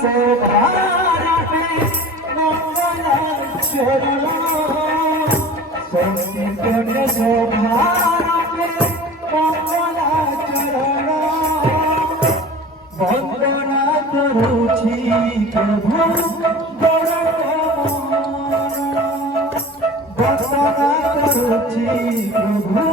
শোভারাতে মঙ্গলাচরণ সংকীর্তন শোভারাতে মঙ্গলাচরণ বন্দনা করুছি প্রভু বন্দনা করুছি প্রভু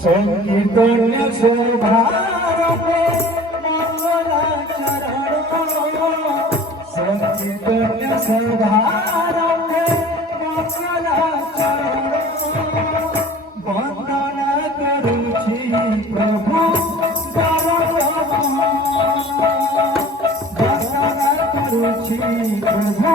সংকীর্তন শোভারতে মঙ্গলাচরণ সংকীর্তন শোভারতে মঙ্গলাচরণ বন্দনা করুছি প্রভু বন্দনা করুছি প্রভু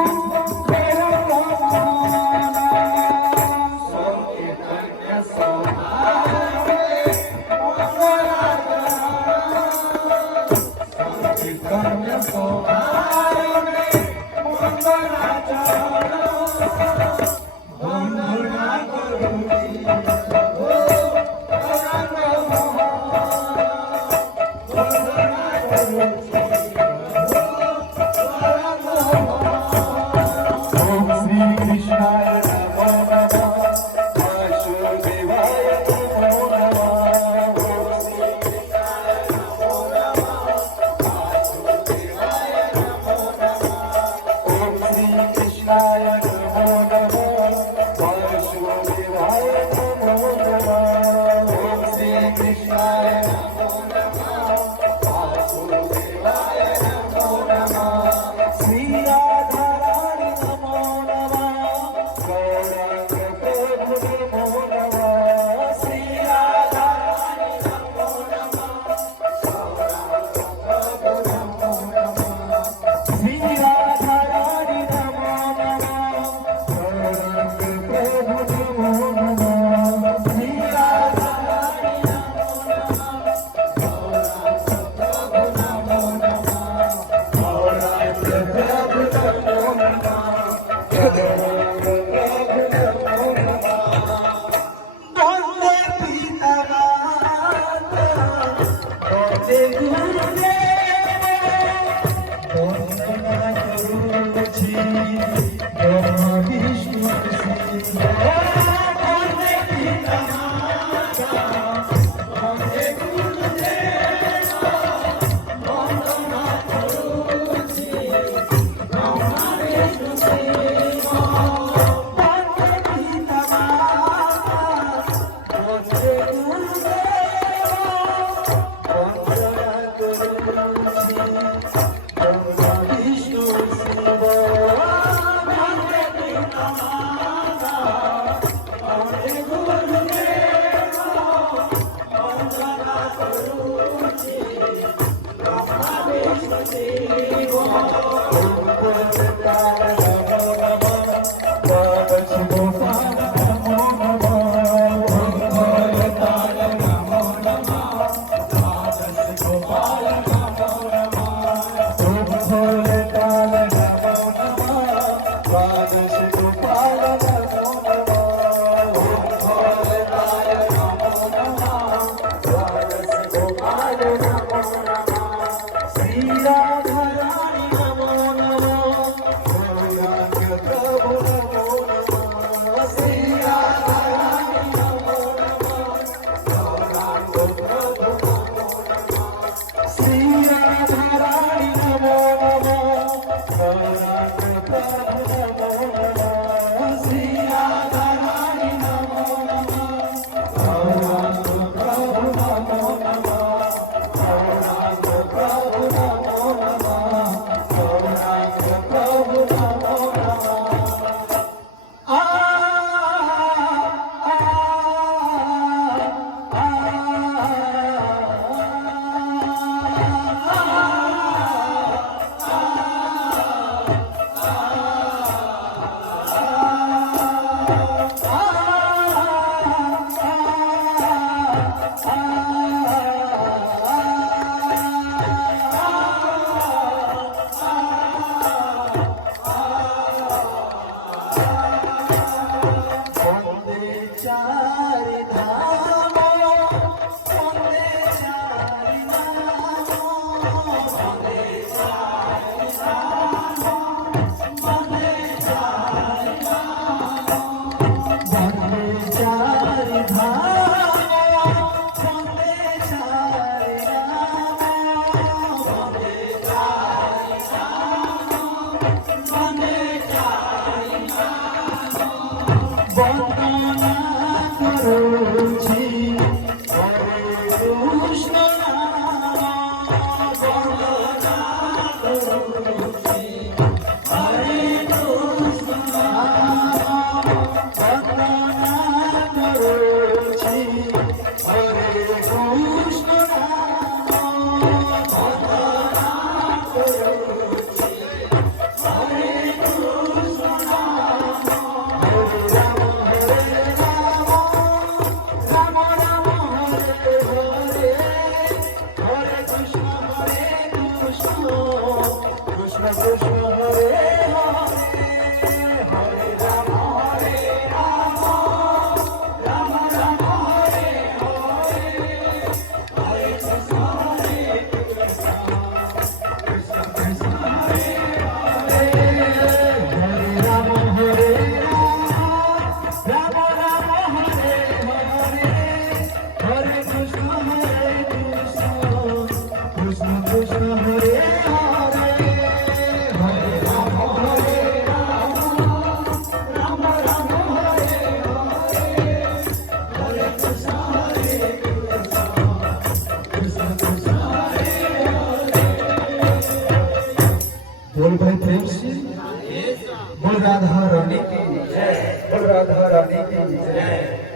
Sia বন্দনা করছি হরে কৃষ্ণ নাম বন্দনা করছি হরে কৃষ্ণ নাম বন্দনা করছি হরে কৃষ্ণ নাম বন্দনা করছি হরে কৃষ্ণ নাম রাম রাম হরে হরে হরে কৃষ্ণ কৃষ্ণ কৃষ্ণ কৃষ্ণ হরে হরে হরে রাম রাম রাম হরে হরে হরে কৃষ্ণ কৃষ্ণ কৃষ্ণ কৃষ্ণ হরে হরে হরে রাম রাম রাম হরে হরে হরে কৃষ্ণ কৃষ্ণ কৃষ্ণ কৃষ্ণ হরে হরে হরে রাম রাম রাম হরে হরে হরে কৃষ্ণ কৃষ্ণ কৃষ্ণ হরে হরে बोल भाई प्रेम से बोल राधा रानी की जय बोल राधा रानी की जय